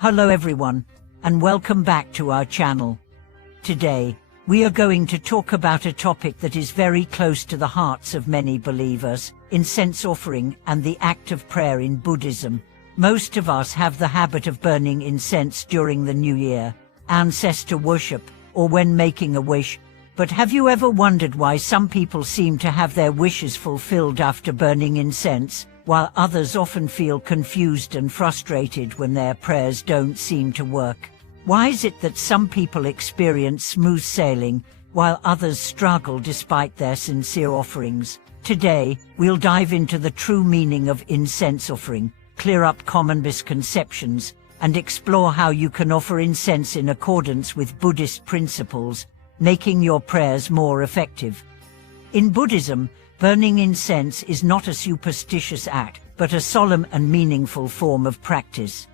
Hello everyone, and welcome back to our channel. Today, we are going to talk about a topic that is very close to the hearts of many believers: incense offering and the act of prayer in Buddhism. Most of us have the habit of burning incense during the New Year, ancestor worship, or when making a wish. But have you ever wondered why some people seem to have their wishes fulfilled after burning incense, while others often feel confused and frustrated when their prayers don't seem to work? Why is it that some people experience smooth sailing, while others struggle despite their sincere offerings? Today, we'll dive into the true meaning of incense offering, clear up common misconceptions, and explore how you can offer incense in accordance with Buddhist principles, making your prayers more effective. In Buddhism, burning incense is not a superstitious act, but a solemn and meaningful form of practice.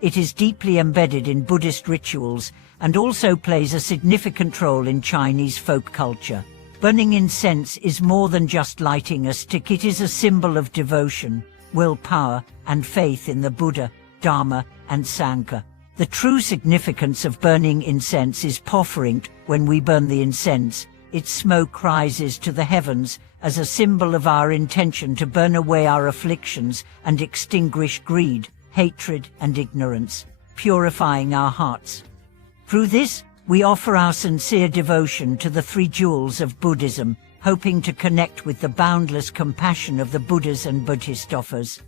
It is deeply embedded in Buddhist rituals and also plays a significant role in Chinese folk culture. Burning incense is more than just lighting a stick. It is a symbol of devotion, willpower, and faith in the Buddha, Dharma, and Sangha. The true significance of burning incense is profound. When we burn the incense, its smoke rises to the heavens as a symbol of our intention to burn away our afflictions and extinguish greed, hatred, and ignorance, purifying our hearts. Through this, we offer our sincere devotion to the three jewels of Buddhism, hoping to connect with the boundless compassion of the Buddhas and Bodhisattvas.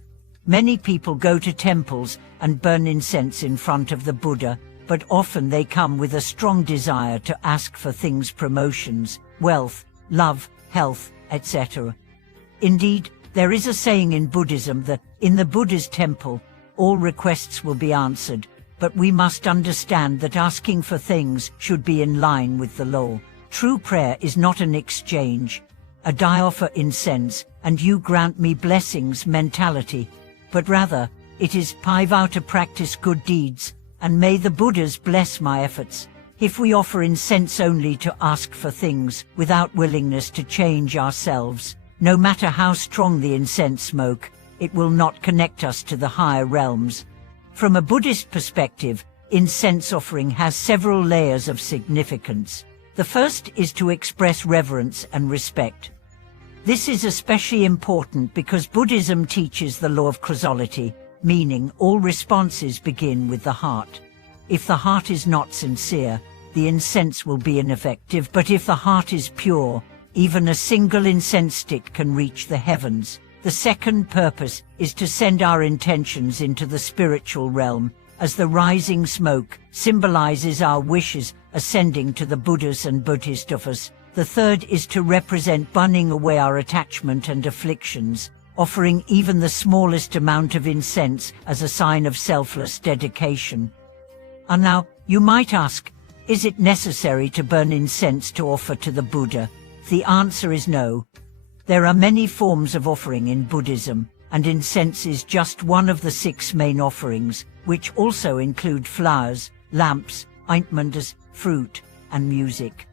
Many people go to temples and burn incense in front of the Buddha, but often they come with a strong desire to ask for things: promotions, wealth, love, health, etc. Indeed, there is a saying in Buddhism that, in the Buddha's temple, all requests will be answered, but we must understand that asking for things should be in line with the law. True prayer is not an exchange, I offer incense, and you grant me blessings mentality, but rather, it is I vow to practice good deeds, and may the Buddhas bless my efforts. If we offer incense only to ask for things, without willingness to change ourselves, no matter how strong the incense smoke, it will not connect us to the higher realms. From a Buddhist perspective, incense offering has several layers of significance. The first is to express reverence and respect. This is especially important because Buddhism teaches the law of causality, meaning all responses begin with the heart. If the heart is not sincere, the incense will be ineffective, but if the heart is pure, even a single incense stick can reach the heavens. The second purpose is to send our intentions into the spiritual realm, as the rising smoke symbolizes our wishes ascending to the Buddhas and Bodhisattvas. The third is to represent burning away our attachment and afflictions, offering even the smallest amount of incense as a sign of selfless dedication. And now, you might ask, is it necessary to burn incense to offer to the Buddha? The answer is no. There are many forms of offering in Buddhism, and incense is just one of the 6 main offerings, which also include flowers, lamps, ointments, fruit, and music.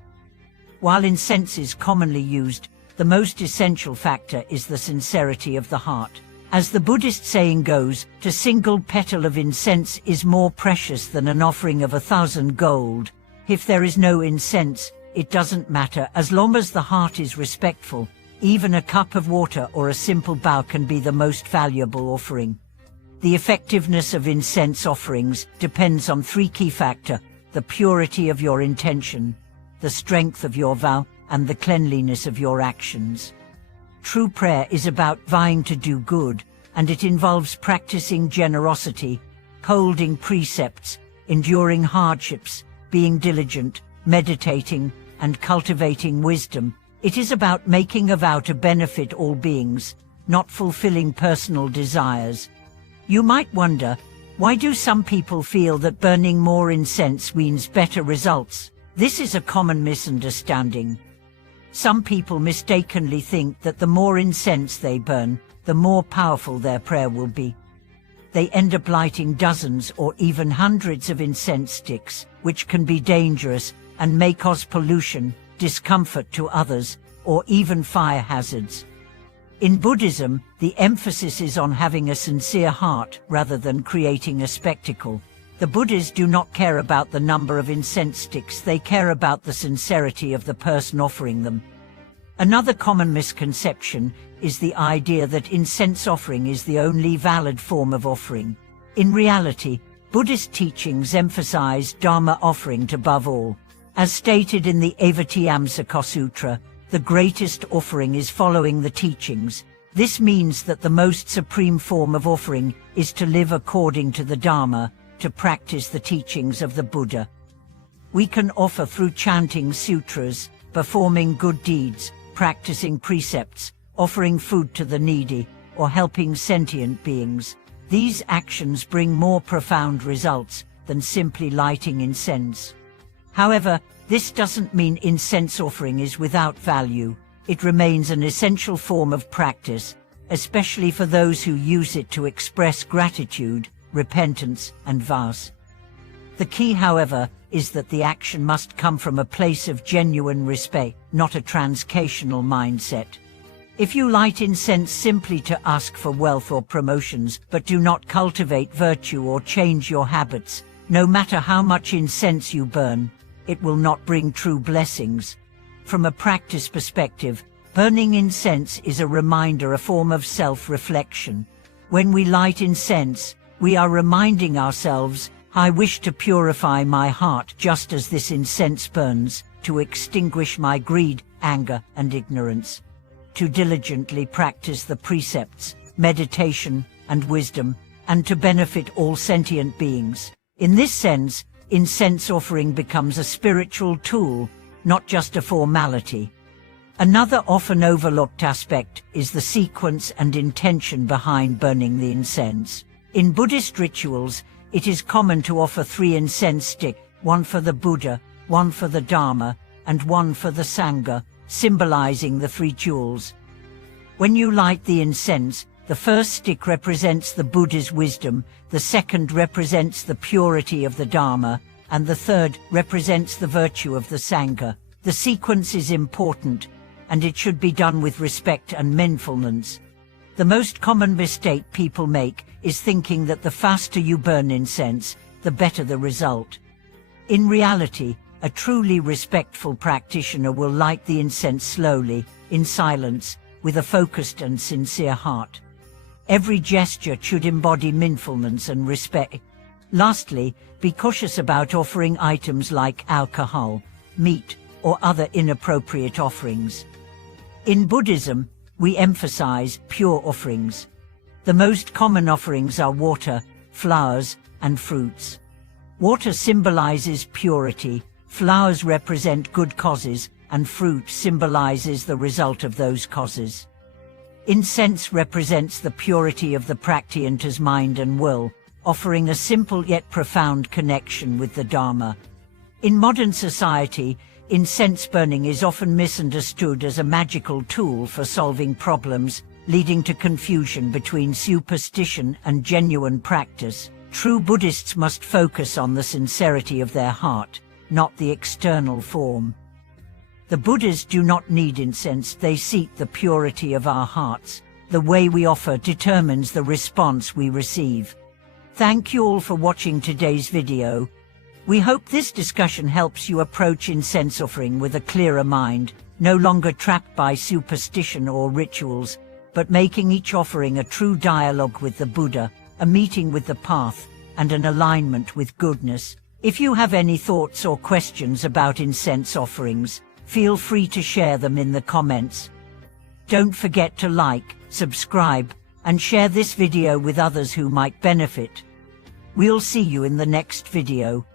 While incense is commonly used, the most essential factor is the sincerity of the heart. As the Buddhist saying goes, a single petal of incense is more precious than an offering of 1,000 gold. If there is no incense, it doesn't matter as long as the heart is respectful. Even a cup of water or a simple bow can be the most valuable offering. The effectiveness of incense offerings depends on 3 key factors: the purity of your intention, the strength of your vow, and the cleanliness of your actions. True prayer is about vowing to do good, and it involves practicing generosity, holding precepts, enduring hardships, being diligent, meditating, and cultivating wisdom. It is about making a vow to benefit all beings, not fulfilling personal desires. You might wonder, why do some people feel that burning more incense means better results? This is a common misunderstanding. Some people mistakenly think that the more incense they burn, the more powerful their prayer will be. They end up lighting dozens or even hundreds of incense sticks, which can be dangerous and may cause pollution, discomfort to others, or even fire hazards. In Buddhism, the emphasis is on having a sincere heart rather than creating a spectacle. The Buddhas do not care about the number of incense sticks, they care about the sincerity of the person offering them. Another common misconception is the idea that incense offering is the only valid form of offering. In reality, Buddhist teachings emphasize Dharma offering above all. As stated in the Avattayamsaka Sutra, the greatest offering is following the teachings. This means that the most supreme form of offering is to live according to the Dharma, to practice the teachings of the Buddha. We can offer through chanting sutras, performing good deeds, practicing precepts, offering food to the needy, or helping sentient beings. These actions bring more profound results than simply lighting incense. However, this doesn't mean incense offering is without value. It remains an essential form of practice, especially for those who use it to express gratitude, repentance, and vows. The key, however, is that the action must come from a place of genuine respect, not a transactional mindset. If you light incense simply to ask for wealth or promotions, but do not cultivate virtue or change your habits, no matter how much incense you burn, it will not bring true blessings. From a practice perspective, burning incense is a reminder, a form of self-reflection. When we light incense, we are reminding ourselves, I wish to purify my heart just as this incense burns, to extinguish my greed, anger, and ignorance, to diligently practice the precepts, meditation, and wisdom, and to benefit all sentient beings. In this sense, incense offering becomes a spiritual tool, not just a formality. Another often overlooked aspect is the sequence and intention behind burning the incense. In Buddhist rituals, it is common to offer 3 incense sticks, one for the Buddha, one for the Dharma, and one for the Sangha, symbolizing the 3 jewels. When you light the incense, the first stick represents the Buddha's wisdom, the second represents the purity of the Dharma, and the third represents the virtue of the Sangha. The sequence is important, and it should be done with respect and mindfulness. The most common mistake people make is thinking that the faster you burn incense, the better the result. In reality, a truly respectful practitioner will light the incense slowly, in silence, with a focused and sincere heart. Every gesture should embody mindfulness and respect. Lastly, be cautious about offering items like alcohol, meat, or other inappropriate offerings. In Buddhism, we emphasize pure offerings. The most common offerings are water, flowers, and fruits. Water symbolizes purity, flowers represent good causes, and fruit symbolizes the result of those causes. Incense represents the purity of the practitioner's mind and will, offering a simple yet profound connection with the Dharma. In modern society, incense burning is often misunderstood as a magical tool for solving problems, leading to confusion between superstition and genuine practice. True Buddhists must focus on the sincerity of their heart, not the external form. The Buddhas do not need incense, they seek the purity of our hearts. The way we offer determines the response we receive. Thank you all for watching today's video. We hope this discussion helps you approach incense offering with a clearer mind, no longer trapped by superstition or rituals, but making each offering a true dialogue with the Buddha, a meeting with the path, and an alignment with goodness. If you have any thoughts or questions about incense offerings, feel free to share them in the comments. Don't forget to like, subscribe, and share this video with others who might benefit. We'll see you in the next video.